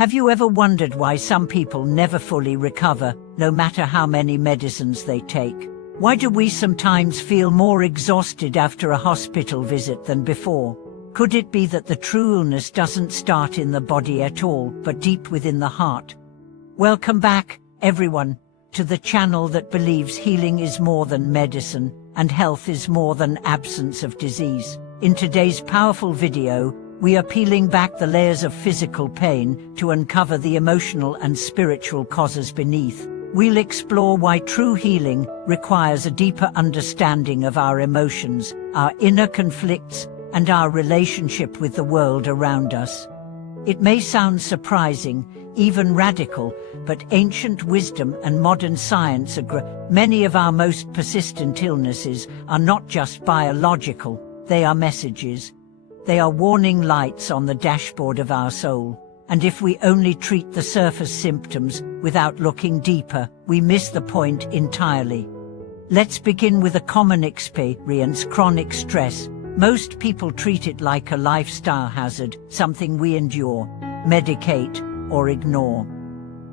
Have you ever wondered why some people never fully recover, no matter how many medicines they take? Why do we sometimes feel more exhausted after a hospital visit than before? Could it be that the true illness doesn't start in the body at all, but deep within the heart? Welcome back, everyone, to the channel that believes healing is more than medicine, and health is more than absence of disease. In today's powerful video, we are peeling back the layers of physical pain to uncover the emotional and spiritual causes beneath. We'll explore why true healing requires a deeper understanding of our emotions, our inner conflicts, and our relationship with the world around us. It may sound surprising, even radical, but ancient wisdom and modern science agree. Many of our most persistent illnesses are not just biological, they are messages. They are warning lights on the dashboard of our soul. And if we only treat the surface symptoms without looking deeper, we miss the point entirely. Let's begin with a common experience: chronic stress. Most people treat it like a lifestyle hazard, something we endure, medicate, or ignore.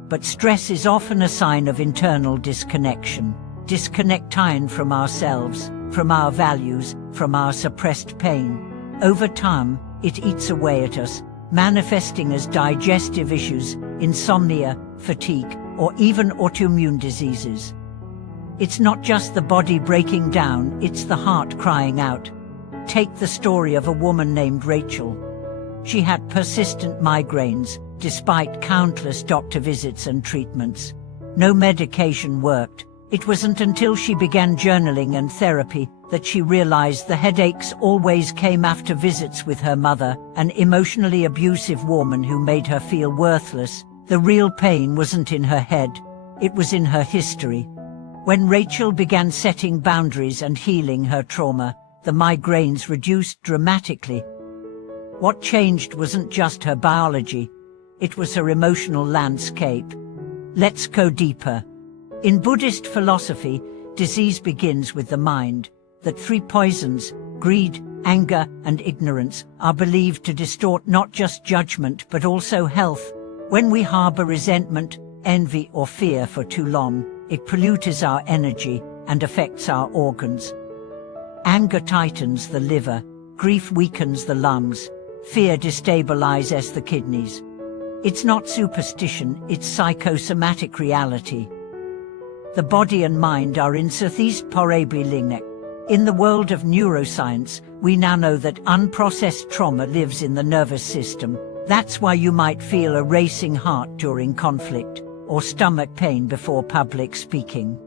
But stress is often a sign of internal disconnection. Disconnecting from ourselves, from our values, from our suppressed pain. Over time, it eats away at us, manifesting as digestive issues, insomnia, fatigue, or even autoimmune diseases. It's not just the body breaking down, it's the heart crying out. Take the story of a woman named Rachel. She had persistent migraines, despite countless doctor visits and treatments. No medication worked. It wasn't until she began journaling and therapy that she realized the headaches always came after visits with her mother, an emotionally abusive woman who made her feel worthless. The real pain wasn't in her head, it was in her history. When Rachel began setting boundaries and healing her trauma, the migraines reduced dramatically. What changed wasn't just her biology, it was her emotional landscape. Let's go deeper. In Buddhist philosophy, disease begins with the mind. That three poisons, greed, anger, and ignorance, are believed to distort not just judgment but also health. When we harbor resentment, envy, or fear for too long, it pollutes our energy and affects our organs. Anger tightens the liver, grief weakens the lungs, fear destabilizes the kidneys. It's not superstition, it's psychosomatic reality. The body and mind are increaseblessingsandwisdom. In the world of neuroscience, we now know that unprocessed trauma lives in the nervous system. That's why you might feel a racing heart during conflict, or stomach pain before public speaking.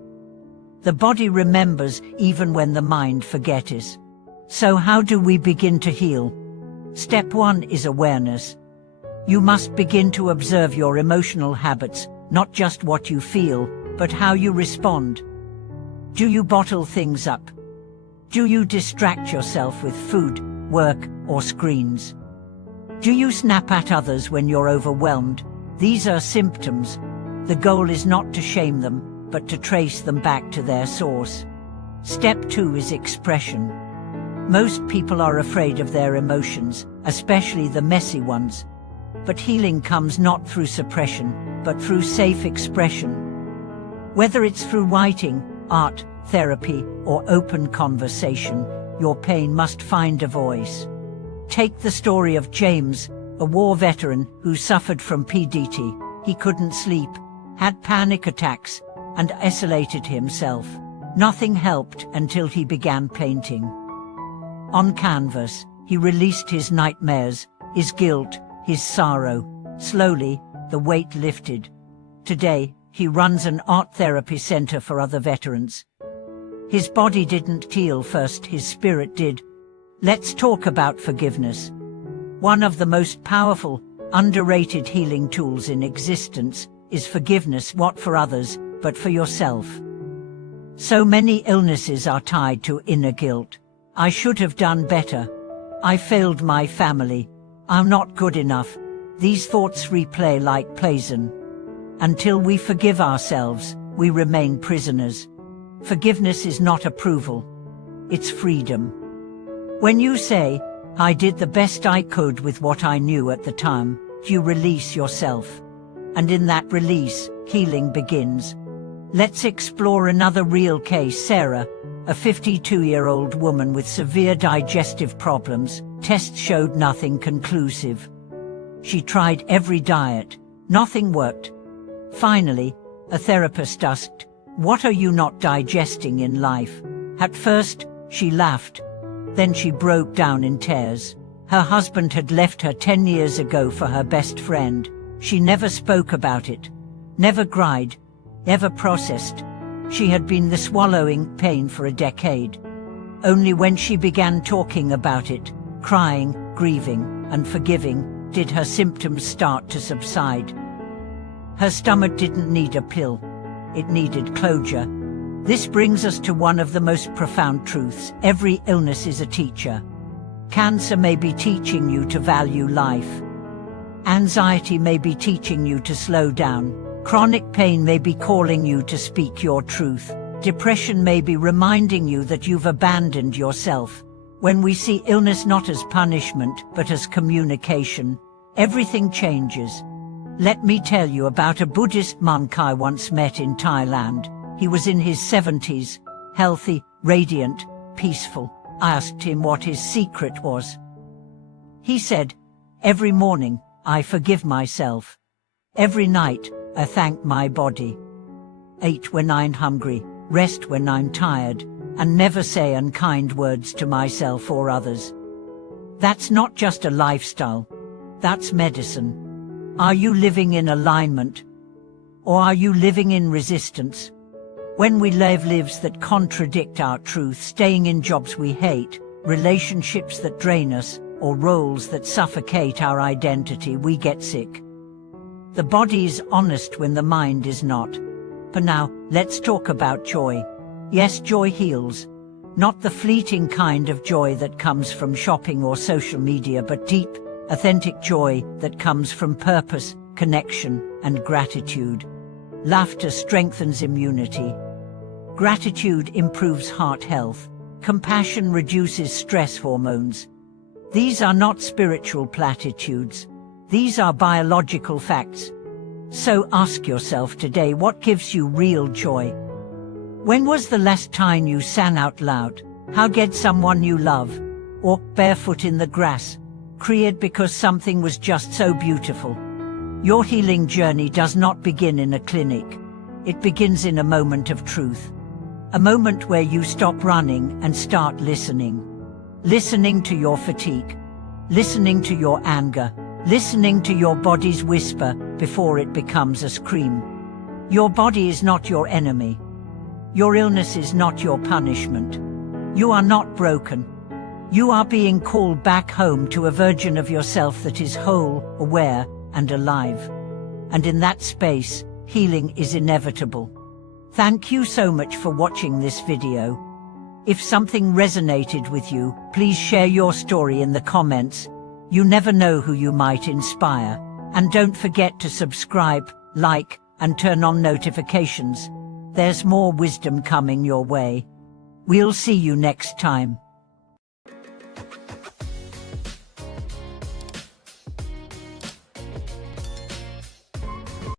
The body remembers even when the mind forgets. So how do we begin to heal? Step 1 is awareness. You must begin to observe your emotional habits, not just what you feel, but how you respond. Do you bottle things up? Do you distract yourself with food, work, or screens? Do you snap at others when you're overwhelmed? These are symptoms. The goal is not to shame them, but to trace them back to their source. Step 2 is expression. Most people are afraid of their emotions, especially the messy ones. But healing comes not through suppression, but through safe expression. Whether it's through writing, art, therapy, or open conversation, your pain must find a voice. Take the story of James, a war veteran who suffered from PTSD. He couldn't sleep, had panic attacks, and isolated himself. Nothing helped until he began painting. On canvas, he released his nightmares, his guilt, his sorrow. Slowly, the weight lifted. Today, he runs an art therapy center for other veterans. His body didn't heal first, his spirit did. Let's talk about forgiveness. One of the most powerful, underrated healing tools in existence is forgiveness, not for others, but for yourself. So many illnesses are tied to inner guilt. I should have done better. I failed my family. I'm not good enough. These thoughts replay like poison. Until we forgive ourselves, we remain prisoners. Forgiveness is not approval. It's freedom. When you say, "I did the best I could with what I knew at the time," you release yourself. And in that release, healing begins. Let's explore another real case. Sarah, a 52-year-old woman with severe digestive problems. Tests showed nothing conclusive. She tried every diet. Nothing worked. Finally, a therapist asked, "What are you not digesting in life?" At first, she laughed. Then she broke down in tears. Her husband had left her 10 years ago for her best friend. She never spoke about it, never cried, ever processed. She had been the swallowing pain for a decade. Only when she began talking about it, crying, grieving, and forgiving, did her symptoms start to subside. Her stomach didn't need a pill. It needed closure. This brings us to one of the most profound truths. Every illness is a teacher. Cancer may be teaching you to value life. Anxiety may be teaching you to slow down. Chronic pain may be calling you to speak your truth. Depression may be reminding you that you've abandoned yourself. When we see illness not as punishment, but as communication, everything changes. Let me tell you about a Buddhist monk I once met in Thailand. He was in his 70s, healthy, radiant, peaceful. I asked him what his secret was. He said, "Every morning, I forgive myself. Every night, I thank my body. Eat when I'm hungry, rest when I'm tired, and never say unkind words to myself or others." That's not just a lifestyle. That's medicine. Are you living in alignment? Or are you living in resistance? When we live lives that contradict our truth, staying in jobs we hate, relationships that drain us, or roles that suffocate our identity, we get sick. The body is honest when the mind is not. For now, let's talk about joy. Yes, joy heals. Not the fleeting kind of joy that comes from shopping or social media, but deep, authentic joy that comes from purpose, connection, and gratitude. Laughter strengthens immunity. Gratitude improves heart health. Compassion reduces stress hormones. These are not spiritual platitudes. These are biological facts. So ask yourself today, what gives you real joy? When was the last time you sang out loud, hugged someone you love, or barefoot in the grass, cried because something was just so beautiful? Your healing journey does not begin in a clinic. It begins in a moment of truth. A moment where you stop running and start listening. Listening to your fatigue. Listening to your anger. Listening to your body's whisper before it becomes a scream. Your body is not your enemy. Your illness is not your punishment. You are not broken. You are being called back home to a version of yourself that is whole, aware, and alive. And in that space, healing is inevitable. Thank you so much for watching this video. If something resonated with you, please share your story in the comments. You never know who you might inspire. And don't forget to subscribe, like, and turn on notifications. There's more wisdom coming your way. We'll see you next time.